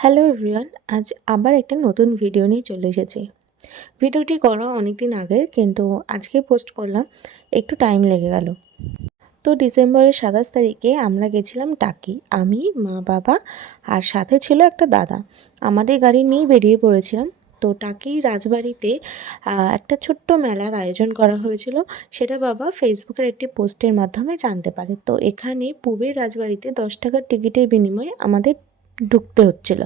Hello everyone, আজ আবার একটা নতুন ভিডিও নিয়ে চলে এসেছি। ভিডিওটি করা অনেক দিন আগের, কিন্তু আজকে পোস্ট করলাম, একটু টাইম লেগে গেল। তো ডিসেম্বরের সাতাশ তারিখে আমরা গেছিলাম টাকি। আমি, মা, বাবা আর সাথে ছিল একটা দাদা। আমাদের গাড়ি নিয়েই বেরিয়ে পড়েছিলাম। তো টাকি রাজবাড়িতে একটা ছোট্ট মেলার আয়োজন করা হয়েছিল। সেটা বাবা ফেসবুকের একটি পোস্টের মাধ্যমে জানতে পারে। তো এখানে পুবের রাজবাড়িতে দশ টাকার টিকিটের বিনিময়ে আমাদের ঢুকতে হচ্ছিল।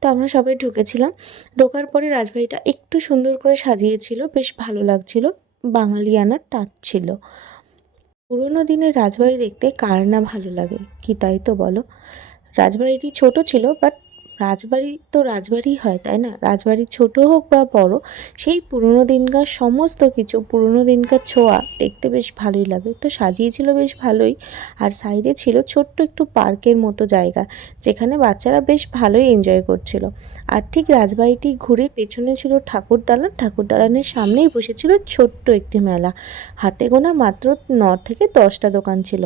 তো আমরা সবাই ঢুকেছিলাম। ঢোকার পরে রাজবাড়িটা একটু সুন্দর করে সাজিয়েছিল, বেশ ভালো লাগছিল। বাঙালিয়ানার টাচ ছিল। পুরোনো দিনের রাজবাড়ি দেখতে কার না ভালো লাগে, কি তাই তো বলো? রাজবাড়িটি ছোট ছিল বাট রাজবাড়ি তো রাজবাড়ি হয়, তাই না? রাজবাড়ি ছোট হোক বা বড়, সেই পুরোনো দিনকার সমস্ত কিছু, পুরনো দিনকার ছোঁয়া দেখতে বেশ ভালোই লাগে। তো সাজিয়েছিল বেশ ভালোই, আর সাইডে ছিল ছোট্ট একটু পার্কের মতো জায়গা, যেখানে বাচ্চারা বেশ ভালোই এনজয় করছিল। আর ঠিক রাজবাড়িটি ঘুরে পেছনে ছিল ঠাকুর দালান ঠাকুর দালানের সামনেই বসেছিল ছোট্ট একটি মেলা। হাতে গোনা মাত্র ন থেকে দশটা দোকান ছিল।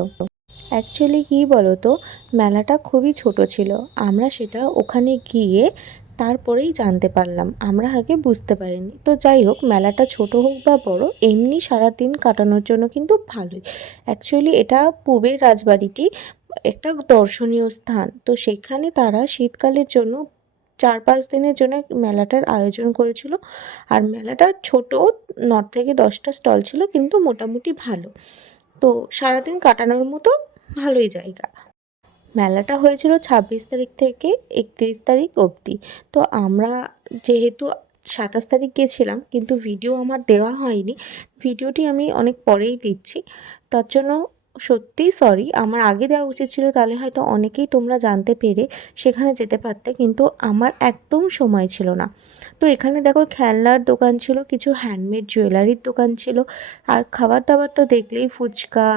অ্যাকচুয়ালি কী বলো তো মেলাটা খুবই ছোট ছিল। আমরা সেটা ওখানে গিয়ে তারপরেই জানতে পারলাম। আমরা আগে বুঝতে পারিনি। তো যাই হোক, মেলাটা ছোট হোক বা বড়, এমনি সারাদিন কাটানোর জন্য কিন্তু ভালোই। অ্যাকচুয়ালি এটা পূবের রাজবাড়িটি, একটা দর্শনীয় স্থান। তো সেখানে তারা শীতকালের জন্য চার পাঁচ দিনের জন্য মেলাটার আয়োজন করেছিল। আর মেলাটা ছোট ন থেকে দশটা স্টল ছিল, কিন্তু মোটামুটি ভালো। তো সারাদিন কাটানোর মতো ভালোই জায়গা। মেলাটা হয়েছিল ছাব্বিশ তারিখ থেকে একত্রিশ তারিখ অবধি। তো আমরা যেহেতু সাতাশ তারিখ গেছিলাম, কিন্তু ভিডিও আমার দেওয়া হয়নি। ভিডিওটি আমি অনেক পরেই দিচ্ছি। তার জন্য সত্যিই সরি আমার আগে দেওয়া উচিত ছিল, তাহলে হয়তো অনেকেই তোমরা জানতে পেরে সেখানে যেতে পারতে, কিন্তু আমার একদম সময় ছিল না। তো এখানে দেখো খেলনার দোকান ছিল, কিছু হ্যান্ডমেড জুয়েলারির দোকান ছিল। আর খাবার দাবার তো দেখলেই ফুচকা,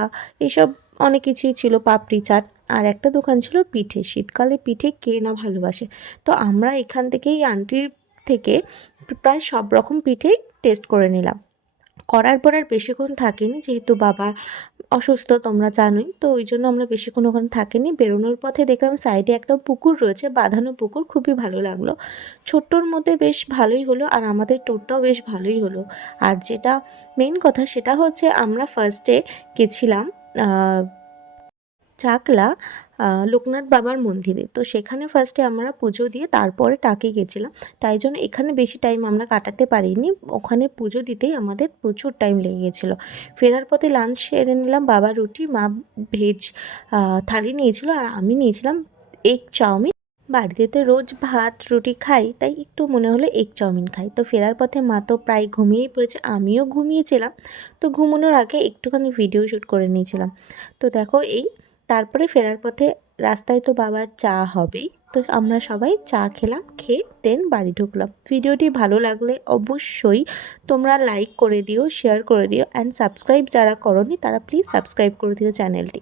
এসব অনেক কিছুই ছিল পাপড়ি চাট, আর একটা দোকান ছিল পিঠে। শীতকালে পিঠে কে না ভালোবাসে? তো আমরা এখান থেকেই আন্টির থেকে প্রায় সব রকম পিঠেই টেস্ট করে নিলাম। করার পর আর বেশিক্ষণ থাকিনি, যেহেতু বাবা অসুস্থ, তোমরা জানোই। তো ওই জন্য আমরা বেশিক্ষণ ওখানে থাকিনি। বেরোনোর পথে দেখলাম সাইডে একটা পুকুর রয়েছে, বাঁধানো পুকুর। খুবই ভালো লাগল। ছোট্টর মধ্যে বেশ ভালোই হলো, আর আমাদের ট্যুরটাও বেশ ভালোই হলো। আর যেটা মেন কথা সেটা হচ্ছে আমরা ফার্স্টে গেছিলাম চাকলা লোকনাথ বাবার মন্দিরে। তো সেখানে ফার্স্টে আমরা পুজো দিয়ে তারপরে টাকে গেছিলাম। তাই জন্য এখানে বেশি টাইম আমরা কাটাতে পারিনি। ওখানে পুজো দিতেই আমাদের প্রচুর টাইম লেগে গেছিল। ফেরার পথে লাঞ্চ সেরে নিলাম, বাবা রুটি, মা ভেজ থালি নিয়েছিল, আর আমি নিয়েছিলাম এগ চাউমিন। বাড়িতে তো রোজ ভাত, রুটি খাই, তাই একটু মনে হলো এগ চাউমিন খাই। তো ফেরার পথে মা তো প্রায় ঘুমিয়েই পড়েছে, আমিও ঘুমিয়েছিলাম। তো ঘুমানোর আগে একটুখানি ভিডিও শ্যুট করে নিয়েছিলাম। তো দেখো এই তারপরে ফেরার পথে রাস্তায় তো বাবার চা হবেই। তো আমরা সবাই চা খেলাম, খেয়ে দেন বাড়ি ঢুকলাম। ভিডিওটি ভালো লাগলে অবশ্যই তোমরা লাইক করে দিও শেয়ার করে দিও অ্যান্ড সাবস্ক্রাইব যারা করনি তারা প্লিজ সাবস্ক্রাইব করে দিও চ্যানেলটি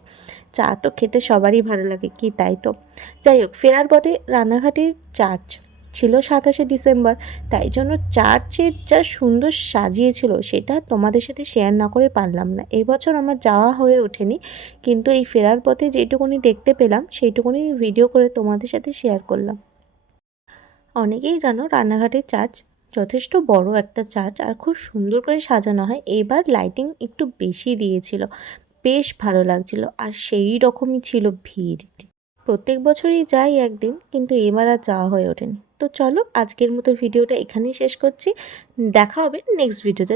চা তো খেতে সবারই ভালো লাগে, কি তাই তো? যাই হোক, ফেরার পথে রানাঘাটের চার্চ ছিল সাতাশে ডিসেম্বর, তাই জন্য চার্চের যা সুন্দর সাজিয়েছিল সেটা তোমাদের সাথে শেয়ার না করে পারলাম না। এবছর আমার যাওয়া হয়ে ওঠেনি, কিন্তু এই ফেরার পথে যেটুকুনি দেখতে পেলাম, সেইটুকুনি ভিডিও করে তোমাদের সাথে শেয়ার করলাম। অনেকেই জানো রানাঘাটের চার্চ যথেষ্ট বড় একটা চার্চ আর খুব সুন্দর করে সাজানো হয়। এবার লাইটিং একটু বেশি দিয়েছিল, বেশ ভালো লাগছিল আর সেই রকমই ছিল ভিড়। প্রত্যেক বছরই যাই একদিন, কিন্তু এবার আর যাওয়া হয়ে ওঠেনি। তো চলো, আজকের মতো ভিডিওটা এখানেই শেষ করছি। দেখা হবে নেক্সট ভিডিওতে